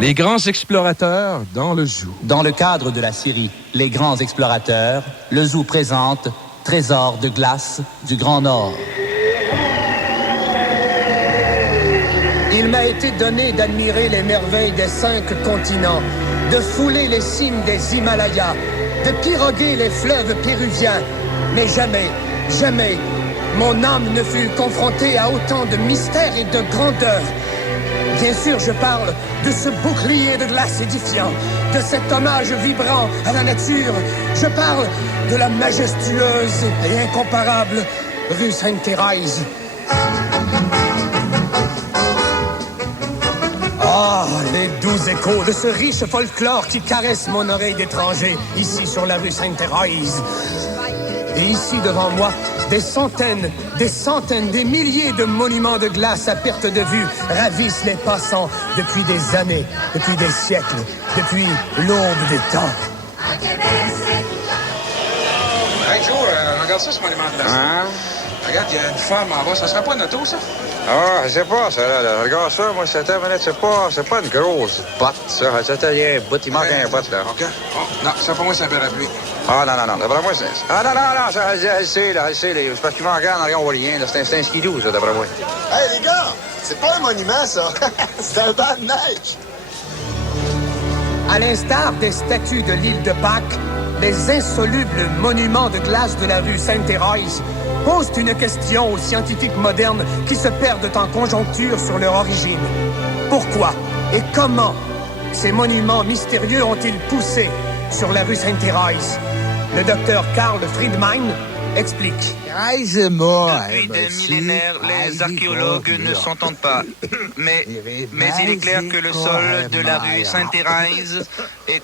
Les grands explorateurs dans le zoo. Dans le cadre de la série Les grands explorateurs, le zoo présente Trésors de glace du Grand Nord. Il m'a été donné d'admirer les merveilles des 5 continents, de fouler les cimes des Himalayas, de piroguer les fleuves péruviens. Mais jamais, jamais, mon âme ne fut confrontée à autant de mystères et de grandeur. Bien sûr, je parle de ce bouclier de glace édifiant, de cet hommage vibrant à la nature. Je parle de la majestueuse et incomparable rue Sainte-Thérèse. Ah, les doux échos de ce riche folklore qui caresse mon oreille d'étranger, ici sur la rue Sainte-Thérèse. Et ici, devant moi, des centaines, des milliers de monuments de glace à perte de vue ravissent les passants depuis des années, depuis des siècles, depuis l'aube des temps. Hey Joe, regarde ça, ce monument de glace. Hein? Regarde, il y a une femme en bas. Ça serait pas une auto, ça? Ah, je sais pas, ça, là. Regarde ça, moi, c'est pas une grosse botte, ça. C'était un bout, il manque un bout, là. OK. Oh, non, ça, pour moi, c'est un parapluie. Ah, non. D'après moi, c'est... Ah, non, ça, je sais, là. C'est parce qu'il manque en arrière, on voit rien, là. C'est un skidoo, ça, d'après moi. Hey, les gars, c'est pas un monument, ça. C'est un banc de neige. À l'instar des statues de l'île de Pâques, les insolubles monuments de glace de la rue Sainte-Thérèse posent une question aux scientifiques modernes qui se perdent en conjoncture sur leur origine. Pourquoi et comment ces monuments mystérieux ont-ils poussé sur la rue Sainte-Thérèse? Le docteur Karl Friedman explique. Depuis des millénaires, les archéologues ne s'entendent pas. Mais il est clair que le sol de la rue Sainte-Thérèse est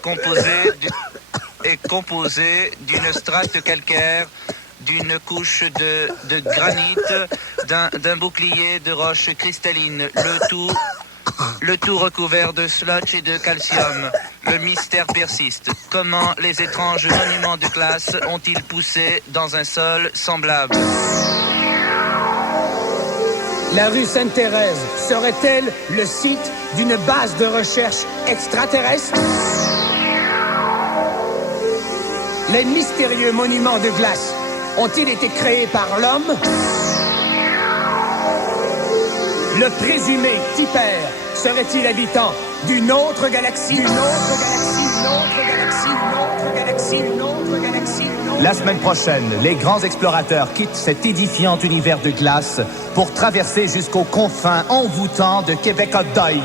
composé d'une strate calcaire, d'une couche de granit, d'un bouclier de roches cristallines, le tout recouvert de slotch et de calcium. Le mystère persiste. Comment les étranges monuments de glace ont-ils poussé dans un sol semblable? La rue Sainte-Thérèse serait-elle le site d'une base de recherche extraterrestre? Les mystérieux monuments de glace ont-ils été créés par l'homme? Le présumé Tipper serait-il habitant d'une autre galaxie, une autre galaxie, une autre galaxie, une autre galaxie, une autre galaxie, une autre... La semaine prochaine, les grands explorateurs quittent cet édifiant univers de glace pour traverser jusqu'aux confins envoûtants de Québec à deuil.